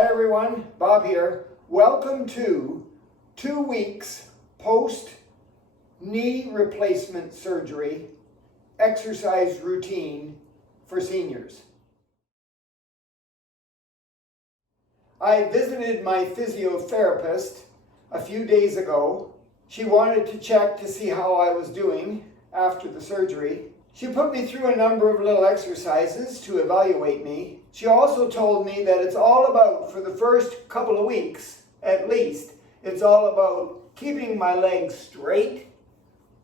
Hi everyone, Bob here. Welcome to 2 weeks post knee replacement surgery exercise routine for seniors. I visited my physiotherapist a few days ago. She wanted to check to see how I was doing after the surgery. She put me through a number of little exercises to evaluate me. She also told me that it's all about, for the first couple of weeks at least, it's all about keeping my legs straight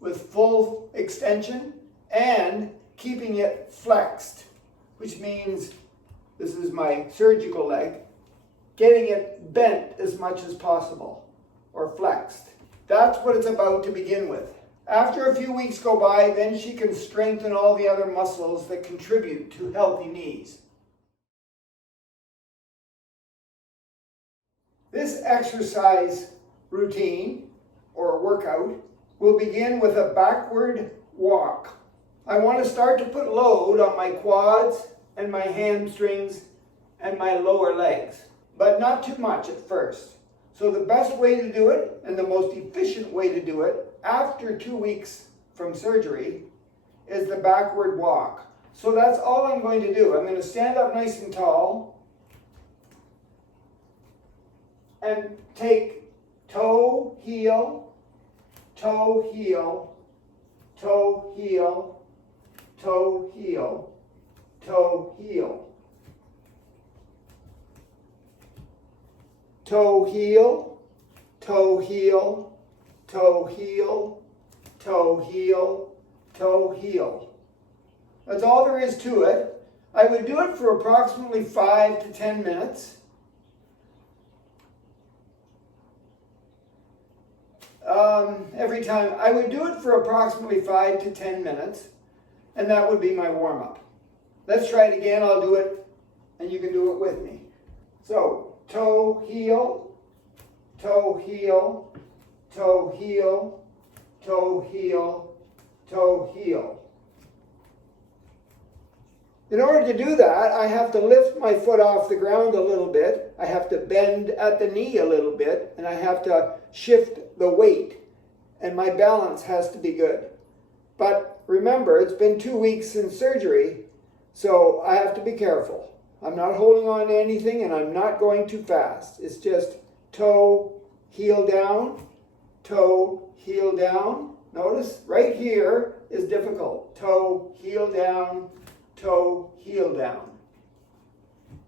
with full extension and keeping it flexed, which means, this is my surgical leg, getting it bent as much as possible, or flexed. That's what it's about to begin with. After a few weeks go by, then she can strengthen all the other muscles that contribute to healthy knees. This exercise routine, or workout, will begin with a backward walk. I want to start to put load on my quads and my hamstrings and my lower legs, but not too much at first. So the best way to do it, and the most efficient way to do it, after 2 weeks from surgery, is the backward walk. So that's all I'm going to do. I'm going to stand up nice and tall and take toe, heel, toe, heel, toe, heel, toe, heel, toe, heel. Toe, heel, toe, heel, toe, heel, toe, heel, toe, heel. That's all there is to it. I would do it for approximately 5 to 10 minutes. Every time. I would do it for approximately 5 to 10 minutes, and that would be my warm-up. Let's try it again. I'll do it, and you can do it with me. So, toe, heel, toe, heel, toe, heel, toe, heel, toe, heel. In order to do that, I have to lift my foot off the ground a little bit. I have to bend at the knee a little bit, and I have to shift the weight, and my balance has to be good. But remember, it's been 2 weeks since surgery, so I have to be careful. I'm not holding on to anything, and I'm not going too fast. It's just toe, heel down, toe, heel down. Notice right here is difficult. Toe, heel down, toe, heel down.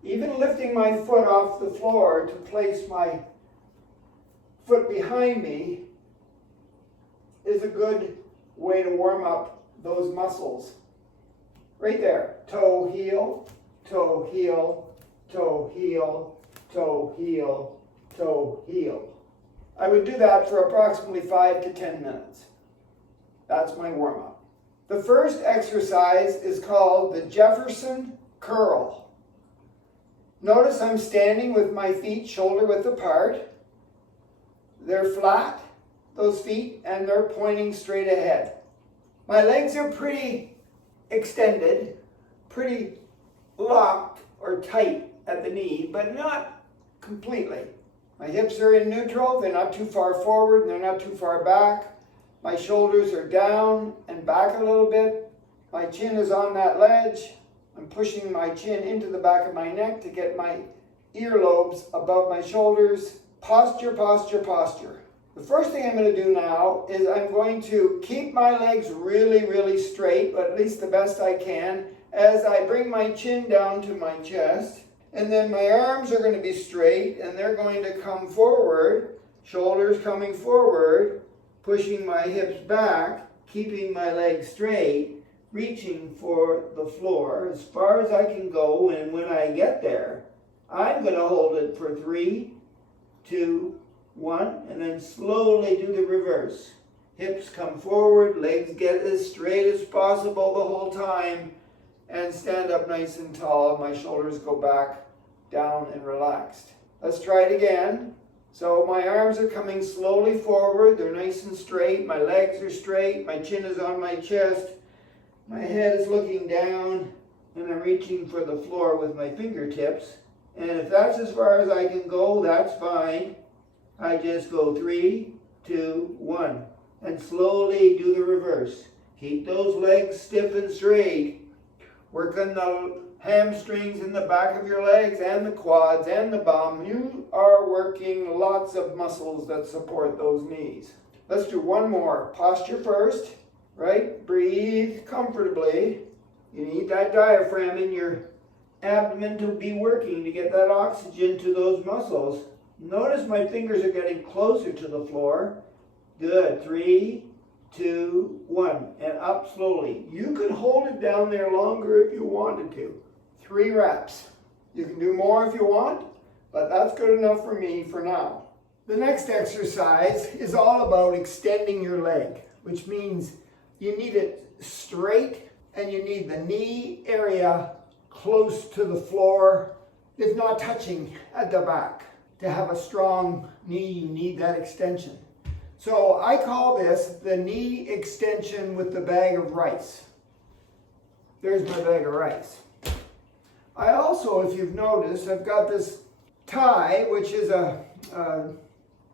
Even lifting my foot off the floor to place my foot behind me is a good way to warm up those muscles. Right there. Toe, heel, toe, heel, toe, heel, toe, heel, toe, heel. I would do that for approximately 5 to 10 minutes. That's my warm-up. The first exercise is called the Jefferson Curl. Notice I'm standing with my feet shoulder width apart. They're flat, those feet, and they're pointing straight ahead. My legs are pretty extended, pretty locked or tight at the knee, but not completely. My hips are in neutral. They're not too far forward and they're not too far back. My shoulders are down and back a little bit. My chin is on that ledge. I'm pushing my chin into the back of my neck to get my earlobes above my shoulders. Posture, posture, posture. The first thing I'm going to do now is I'm going to keep my legs really, really straight, but at least the best I can, as I bring my chin down to my chest. And then my arms are going to be straight, and they're going to come forward, shoulders coming forward, pushing my hips back, keeping my legs straight, reaching for the floor as far as I can go. And when I get there, I'm going to hold it for 3, 2, 1, and then slowly do the reverse. Hips come forward, legs get as straight as possible the whole time, and stand up nice and tall. My shoulders go back, down, and relaxed. Let's try it again. So my arms are coming slowly forward. They're nice and straight. My legs are straight. My chin is on my chest. My head is looking down, and I'm reaching for the floor with my fingertips. And if that's as far as I can go, that's fine. I just go 3, 2, 1. And slowly do the reverse. Keep those legs stiff and straight. Work on the hamstrings in the back of your legs and the quads and the bum. You are working lots of muscles that support those knees. Let's do one more. Posture first, right? Breathe comfortably. You need that diaphragm in your abdomen to be working to get that oxygen to those muscles. Notice my fingers are getting closer to the floor. Good. 3, 2, 1. And up slowly. You could hold it down there longer if you wanted to. 3 reps. You can do more if you want, but that's good enough for me for now. The next exercise is all about extending your leg, which means you need it straight and you need the knee area close to the floor, if not touching at the back. To have a strong knee, you need that extension. So I call this the knee extension with the bag of rice. There's my bag of rice. I also, if you've noticed, I've got this tie, which is a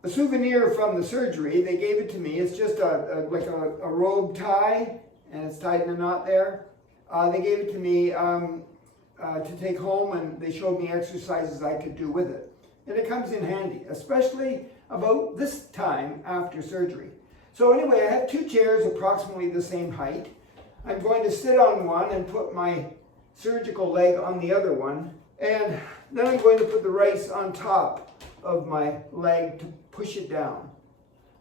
souvenir from the surgery. They gave it to me. It's just like a robe tie, and it's tied in a knot there. They gave it to me to take home, and they showed me exercises I could do with it. And it comes in handy, especially about this time after surgery. So anyway, I have 2 chairs approximately the same height. I'm going to sit on one and put my surgical leg on the other one. And then I'm going to put the rice on top of my leg to push it down.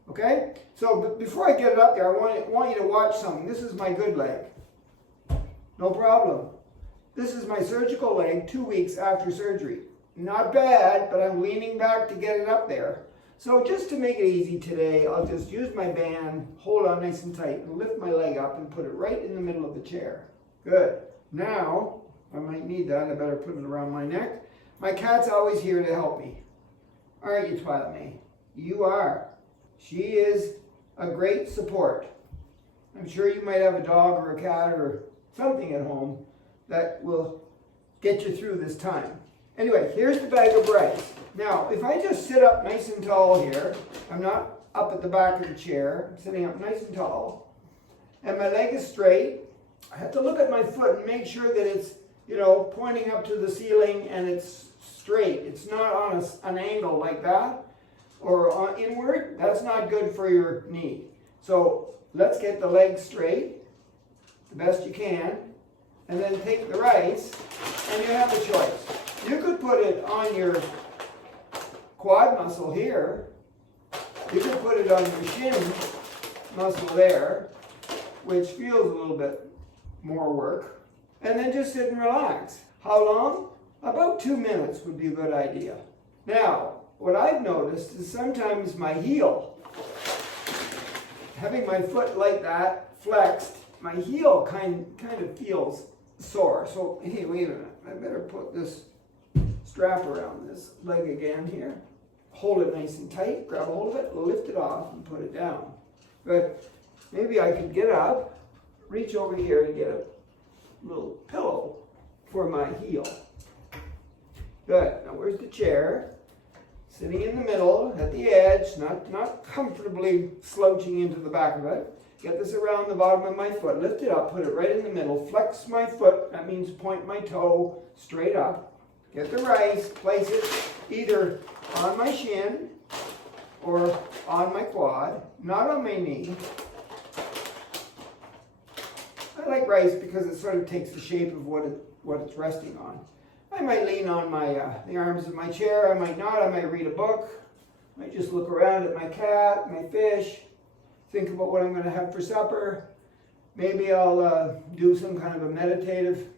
Okay? So before I get it up there, I want you to watch something. This is my good leg. No problem. This is my surgical leg 2 weeks after surgery. Not bad, but I'm leaning back to get it up there. So just to make it easy today, I'll just use my band, hold on nice and tight, and lift my leg up and put it right in the middle of the chair. Good. Now, I might need that. I better put it around my neck. My cat's always here to help me. Aren't you, Twilight May? You are. She is a great support. I'm sure you might have a dog or a cat or something at home that will get you through this time. Anyway, here's the bag of rice. Now, if I just sit up nice and tall here, I'm not up at the back of the chair, I'm sitting up nice and tall, and my leg is straight, I have to look at my foot and make sure that it's, pointing up to the ceiling and it's straight. It's not on an angle like that or inward. That's not good for your knee. So let's get the leg straight the best you can, and then take the rice, and you have a choice. You could put it on your quad muscle here. You could put it on your shin muscle there, which feels a little bit more work. And then just sit and relax. How long? About 2 minutes would be a good idea. Now, what I've noticed is sometimes my heel, having my foot like that flexed, my heel kind of feels sore. So, hey, wait a minute. I better put this strap around this leg again here. Hold it nice and tight, grab a hold of it, lift it off, and put it down. But maybe I could get up, reach over here and get a little pillow for my heel. Good. Now where's the chair? Sitting in the middle, at the edge, not comfortably slouching into the back of it. Get this around the bottom of my foot, lift it up, put it right in the middle, flex my foot, that means point my toe straight up. Get the rice, place it either on my shin or on my quad, not on my knee. I like rice because it sort of takes the shape of what it's resting on. I might lean on the arms of my chair, I might not, I might read a book, I might just look around at my cat, my fish, think about what I'm going to have for supper. Maybe I'll do some kind of a meditative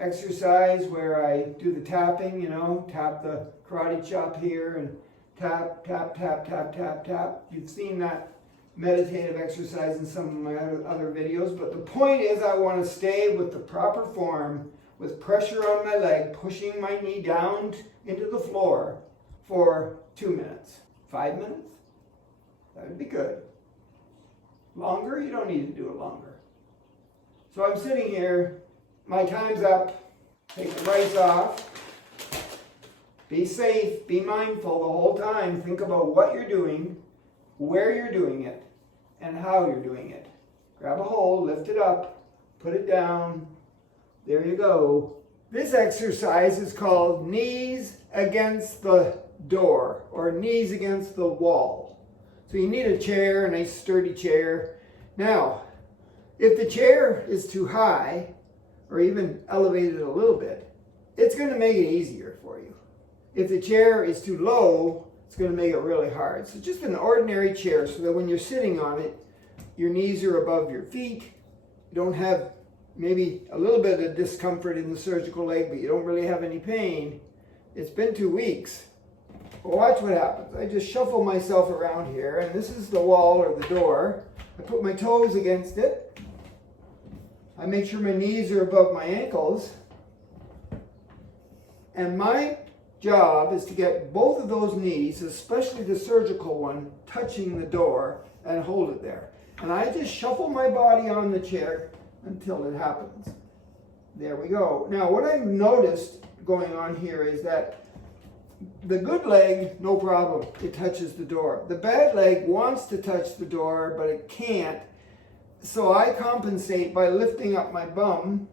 exercise where I do the tapping, tap the karate chop here and tap, tap, tap, tap, tap, tap. You've seen that meditative exercise in some of my other videos, but the point is I want to stay with the proper form, with pressure on my leg, pushing my knee down into the floor for 2 minutes. 5 minutes? That would be good. Longer? You don't need to do it longer. So I'm sitting here, my time's up, take the rice off, Be safe, be mindful the whole time. Think about what you're doing, where you're doing it, and how you're doing it. Grab a hold, lift it up, put it down. There you go. This exercise is called knees against the door or knees against the wall. So you need a chair, a nice sturdy chair. Now, if the chair is too high or even elevated a little bit, it's going to make it easier for you. If the chair is too low, it's going to make it really hard. So just an ordinary chair so that when you're sitting on it, your knees are above your feet. You don't have maybe a little bit of discomfort in the surgical leg, but you don't really have any pain. It's been 2 weeks. Well, watch what happens. I just shuffle myself around here, and this is the wall or the door. I put my toes against it. I make sure my knees are above my ankles. And my job is to get both of those knees, especially the surgical one, touching the door and hold it there. And I just shuffle my body on the chair until it happens. There we go. Now, what I've noticed going on here is that the good leg, no problem, it touches the door. The bad leg wants to touch the door, but it can't. So I compensate by lifting up my bum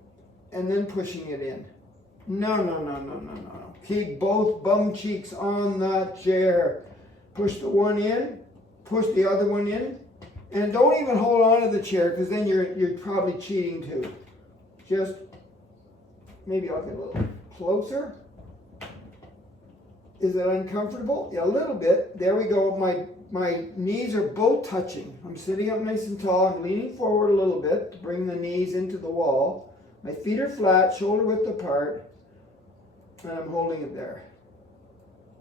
and then pushing it in. No. Keep both bum cheeks on the chair. Push the one in, push the other one in, and don't even hold on to the chair because then you're probably cheating too. Just, maybe I'll get a little closer. Is it uncomfortable? Yeah, a little bit. There we go. My knees are both touching. I'm sitting up nice and tall. I'm leaning forward a little bit to bring the knees into the wall. My feet are flat, shoulder width apart, and I'm holding it there.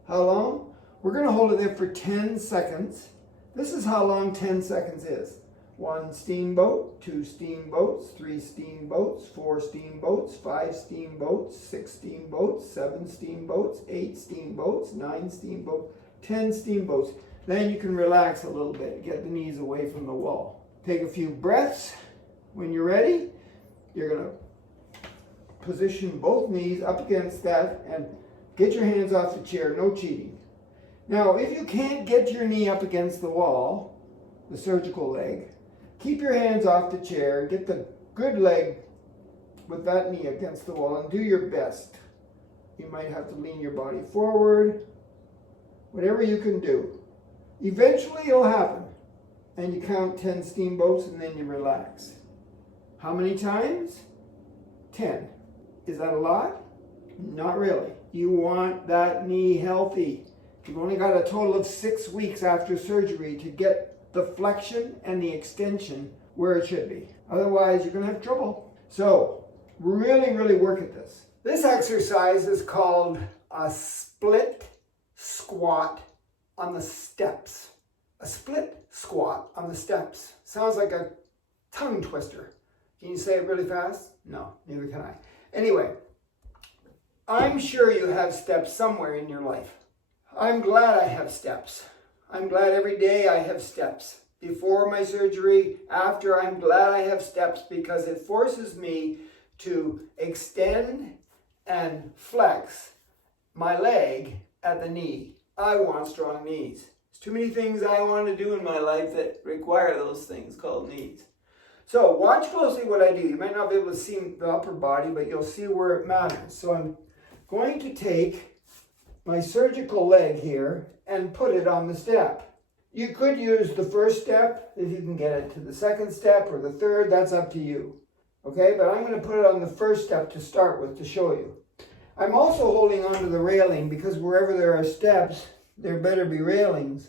How long? We're going to hold it there for 10 seconds. This is how long 10 seconds is. 1 steamboat, 2 steamboats, 3 steamboats, 4 steamboats, 5 steamboats, 6 steamboats, 7 steamboats, 8 steamboats, 9 steamboats, 10 steamboats. Then you can relax a little bit, get the knees away from the wall. Take a few breaths. When you're ready, you're going to position both knees up against that and get your hands off the chair, no cheating. Now, if you can't get your knee up against the wall, the surgical leg, keep your hands off the chair, get the good leg with that knee against the wall and do your best. You might have to lean your body forward, whatever you can do. Eventually it'll happen and you count 10 steamboats and then you relax. How many times? 10. Is that a lot? Not really. You want that knee healthy. You've only got a total of 6 weeks after surgery to get the flexion and the extension where it should be. Otherwise, you're going to have trouble. So, really work at this. This exercise is called a split squat on the steps. A split squat on the steps. Sounds like a tongue twister. Can you say it really fast? No, neither can I. Anyway, I'm sure you have steps somewhere in your life. I'm glad I have steps. I'm glad every day I have steps. Before my surgery, after, I'm glad I have steps because it forces me to extend and flex my leg at the knee. I want strong knees. There's too many things I want to do in my life that require those things called knees. So watch closely what I do. You might not be able to see the upper body, but you'll see where it matters. So I'm going to take my surgical leg here and put it on the step. You could use the first step if you can get it to the second step or the third. That's up to you. Okay, but I'm going to put it on the first step to start with to show you. I'm also holding onto the railing because wherever there are steps, there better be railings.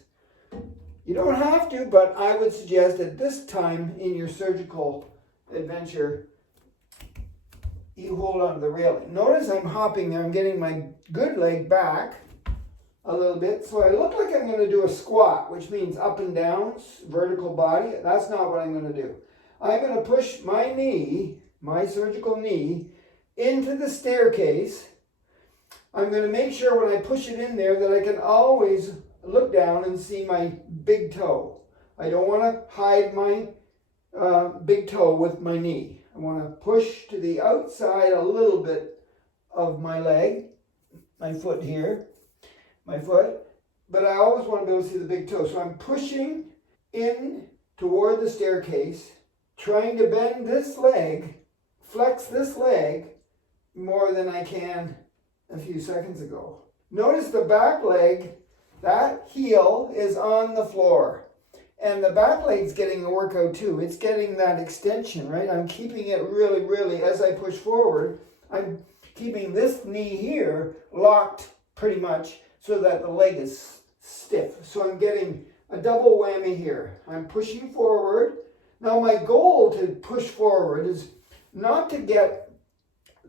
You don't have to, but I would suggest at this time in your surgical adventure, you hold on to the railing. Notice I'm hopping there. I'm getting my good leg back a little bit. So I look like I'm going to do a squat, which means up and down, vertical body. That's not what I'm going to do. I'm going to push my knee, my surgical knee, into the staircase. I'm going to make sure when I push it in there that I can always look down and see my big toe. I don't want to hide my big toe with my knee. I want to push to the outside a little bit of my leg, my foot here, my foot, but I always want to be able to see the big toe. So I'm pushing in toward the staircase, trying to bend this leg, flex this leg more than I can a few seconds ago. Notice the back leg, that heel is on the floor. And the back leg's getting a workout too. It's getting that extension, right? I'm keeping it really, as I push forward, I'm keeping this knee here locked pretty much so that the leg is stiff. So I'm getting a double whammy here. I'm pushing forward. Now my goal to push forward is not to get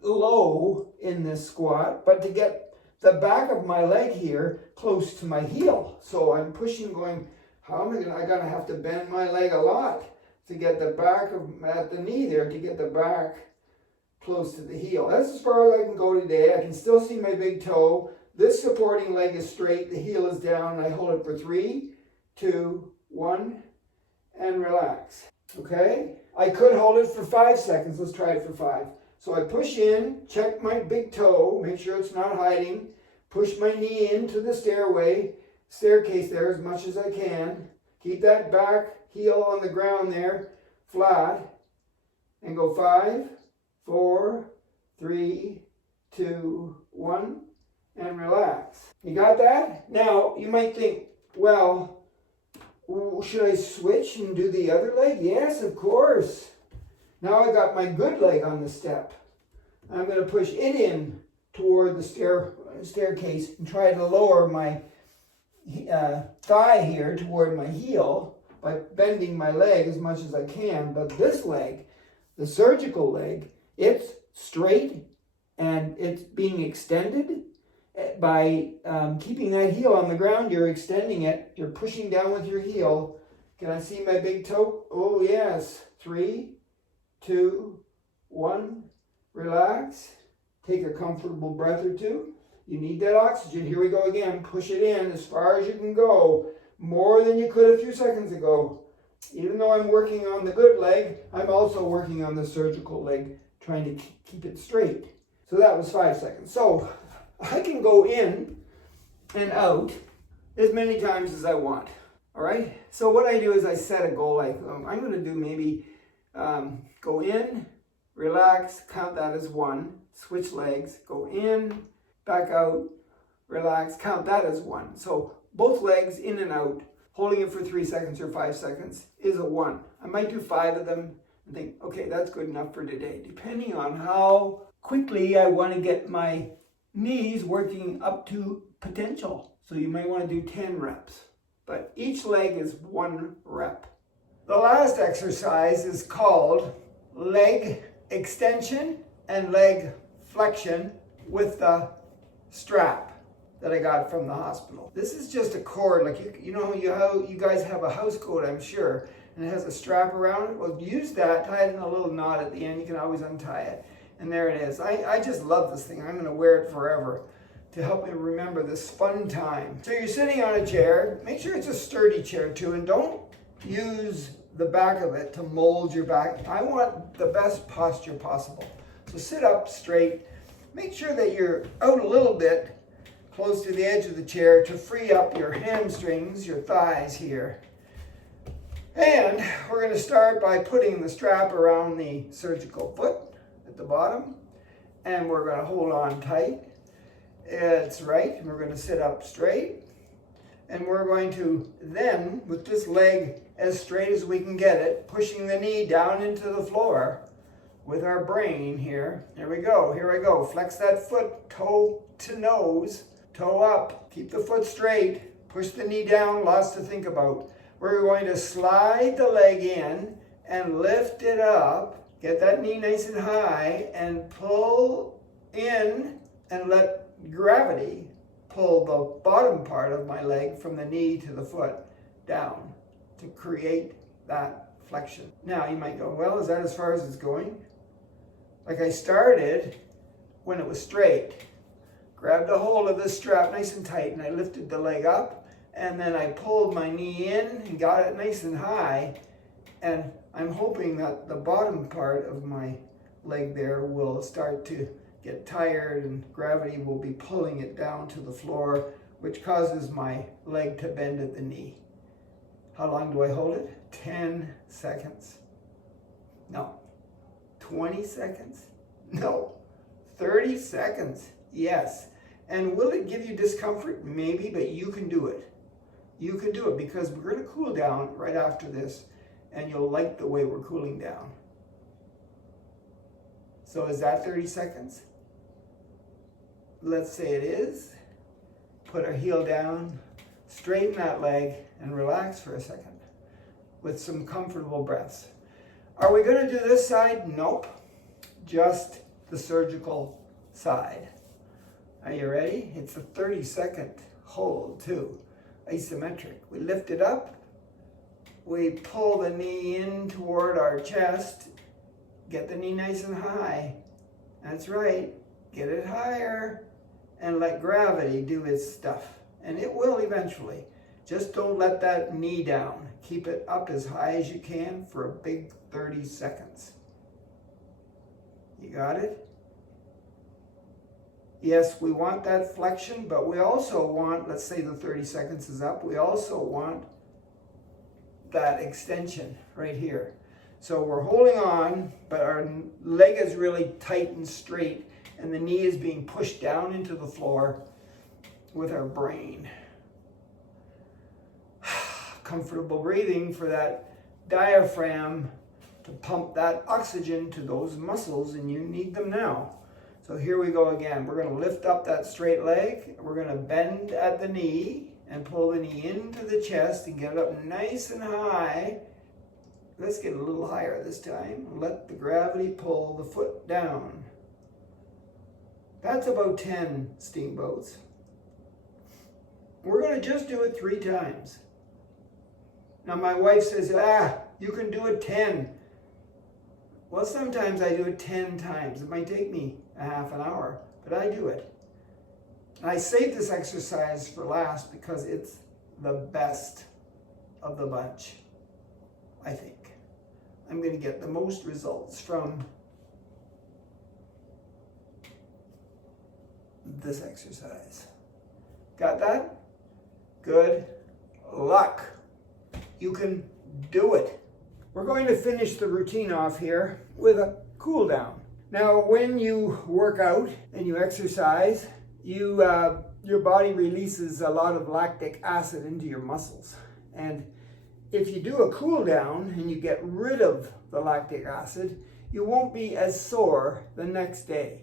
low in this squat, but to get the back of my leg here close to my heel. So I'm pushing, going, how am I gotta have to bend my leg a lot to get the back of, at the knee there, to get the back close to the heel. That's as far as I can go today. I can still see my big toe. This supporting leg is straight, the heel is down, and I hold it for 3, 2, 1, and relax. Okay? I could hold it for 5 seconds. Let's try it for 5. So I push in, check my big toe, make sure it's not hiding, push my knee into the staircase there as much as I can. Keep that back heel on the ground there, flat, and go 5, 4, 3, 2, 1, and relax. You got that? Now, you might think, well, should I switch and do the other leg? Yes, of course. Now I got my good leg on the step. I'm going to push it in toward the staircase and try to lower my thigh here toward my heel by bending my leg as much as I can. But this leg, the surgical leg, it's straight and it's being extended. By keeping that heel on the ground, you're extending it. You're pushing down with your heel. Can I see my big toe? Oh, yes. 3, 2, 1. Relax. Take a comfortable breath or two. You need that oxygen. Here we go again. Push it in as far as you can go. More than you could a few seconds ago. Even though I'm working on the good leg, I'm also working on the surgical leg, trying to keep it straight. So that was 5 seconds. So I can go in and out as many times as I want. All right? So what I do is I set a goal like, I'm going to do maybe go in, relax, count that as 1, switch legs, go in, back out, relax, count that as 1. So both legs in and out, holding it for 3 seconds or 5 seconds is a 1. I might do 5 of them and think, okay, that's good enough for today, depending on how quickly I want to get my knees working up to potential. So you might want to do 10 reps, but each leg is 1 rep. The last exercise is called leg extension and leg flexion with the strap that I got from the hospital. This is just a cord, like you know how you guys have a house coat, I'm sure, and it has a strap around it. Well, use that, tie it in a little knot at the end. You can always untie it. And there it is. I just love this thing. I'm going to wear it forever to help me remember this fun time. So you're sitting on a chair. Make sure it's a sturdy chair too, and don't use the back of it to mold your back. I want the best posture possible. So sit up straight. Make sure that you're out a little bit close to the edge of the chair to free up your hamstrings, your thighs here. And we're going to start by putting the strap around the surgical foot at the bottom, and we're going to hold on tight. It's right. We're going to sit up straight, and we're going to then, with this leg as straight as we can get it, pushing the knee down into the floor with our brain here. Here we go. Here I go. Flex that foot, toe to nose, toe up. Keep the foot straight. Push the knee down. Lots to think about. We're going to slide the leg in and lift it up. Get that knee nice and high and pull in and let gravity pull the bottom part of my leg from the knee to the foot down to create that flexion. Now you might go, well, is that as far as it's going? Like I started when it was straight, grabbed a hold of this strap nice and tight, and I lifted the leg up, and then I pulled my knee in and got it nice and high, and I'm hoping that the bottom part of my leg there will start to get tired and gravity will be pulling it down to the floor which causes my leg to bend at the knee. How long do I hold it? 10 seconds. No. 20 seconds? No. 30 seconds? Yes. And will it give you discomfort? Maybe, but you can do it. You can do it because we're going to cool down right after this, and you'll like the way we're cooling down. So is that 30 seconds? Let's say it is. Put our heel down, straighten that leg, and relax for a second with some comfortable breaths. Are we going to do this side? Nope. Just the surgical side. Are you ready? It's a 30-second hold too. Isometric. We lift it up. We pull the knee in toward our chest. Get the knee nice and high. That's right. Get it higher. And let gravity do its stuff. And it will eventually. Just don't let that knee down. Keep it up as high as you can for a big 30 seconds. You got it? Yes, we want that flexion, but we also want, let's say the 30 seconds is up, we also want that extension right here. So we're holding on, but our leg is really tight and straight, and the knee is being pushed down into the floor with our brain. Comfortable breathing for that diaphragm to pump that oxygen to those muscles, and you need them now. So here we go again. We're going to lift up that straight leg. We're going to bend at the knee and pull the knee into the chest and get it up nice and high. Let's get a little higher this time. Let the gravity pull the foot down. That's about 10 steamboats. We're going to just do it 3 times. Now my wife says, you can do it 10. Well, sometimes I do it 10 times. It might take me a half an hour, but I do it. And I saved this exercise for last because it's the best of the bunch, I think. I'm going to get the most results from this exercise. Got that? Good luck. You can do it. We're going to finish the routine off here with a cool down. Now, when you work out and you exercise, your body releases a lot of lactic acid into your muscles. And if you do a cool down and you get rid of the lactic acid, you won't be as sore the next day.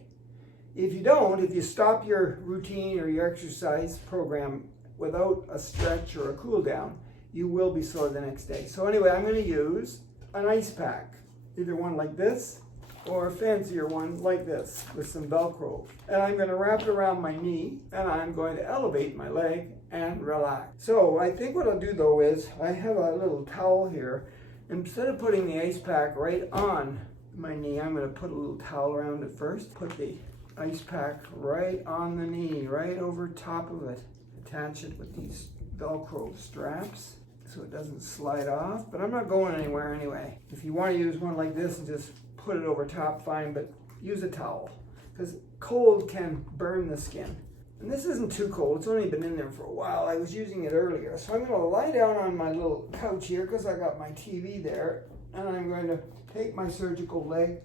If you don't, if you stop your routine or your exercise program without a stretch or a cool down, you will be sore the next day. So anyway, I'm going to use an ice pack, either one like this or a fancier one like this with some Velcro. And I'm going to wrap it around my knee, and I'm going to elevate my leg and relax. So I think what I'll do though is, I have a little towel here. Instead of putting the ice pack right on my knee, I'm going to put a little towel around it first. Put the ice pack right on the knee, right over top of it. Attach it with these Velcro straps so it doesn't slide off, but I'm not going anywhere anyway. If you want to use one like this and just put it over top, fine, but use a towel because cold can burn the skin. And this isn't too cold, it's only been in there for a while. I was using it earlier. So I'm going to lie down on my little couch here because I got my TV there, and I'm going to take my surgical leg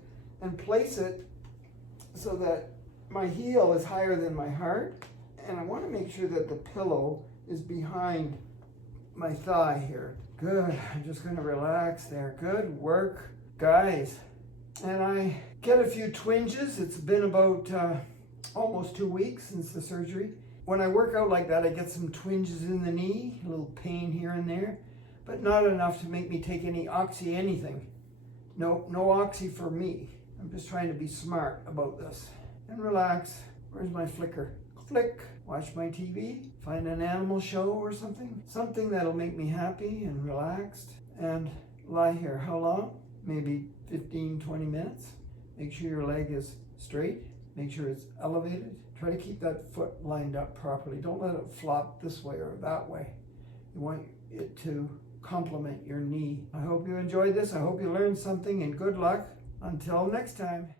and place it so that my heel is higher than my heart, and I want to make sure that the pillow is behind my thigh here. Good. I'm just going to relax there. Good work, guys. And I get a few twinges. It's been about almost 2 weeks since the surgery. When I work out like that, I get some twinges in the knee, a little pain here and there, but not enough to make me take any oxy anything. No oxy for me. I'm just trying to be smart about this. And relax. Where's my flicker? Flick. Watch my TV. Find an animal show or something. Something that'll make me happy and relaxed. And lie here. How long? Maybe 15, 20 minutes. Make sure your leg is straight. Make sure it's elevated. Try to keep that foot lined up properly. Don't let it flop this way or that way. You want it to complement your knee. I hope you enjoyed this. I hope you learned something, and good luck. Until next time.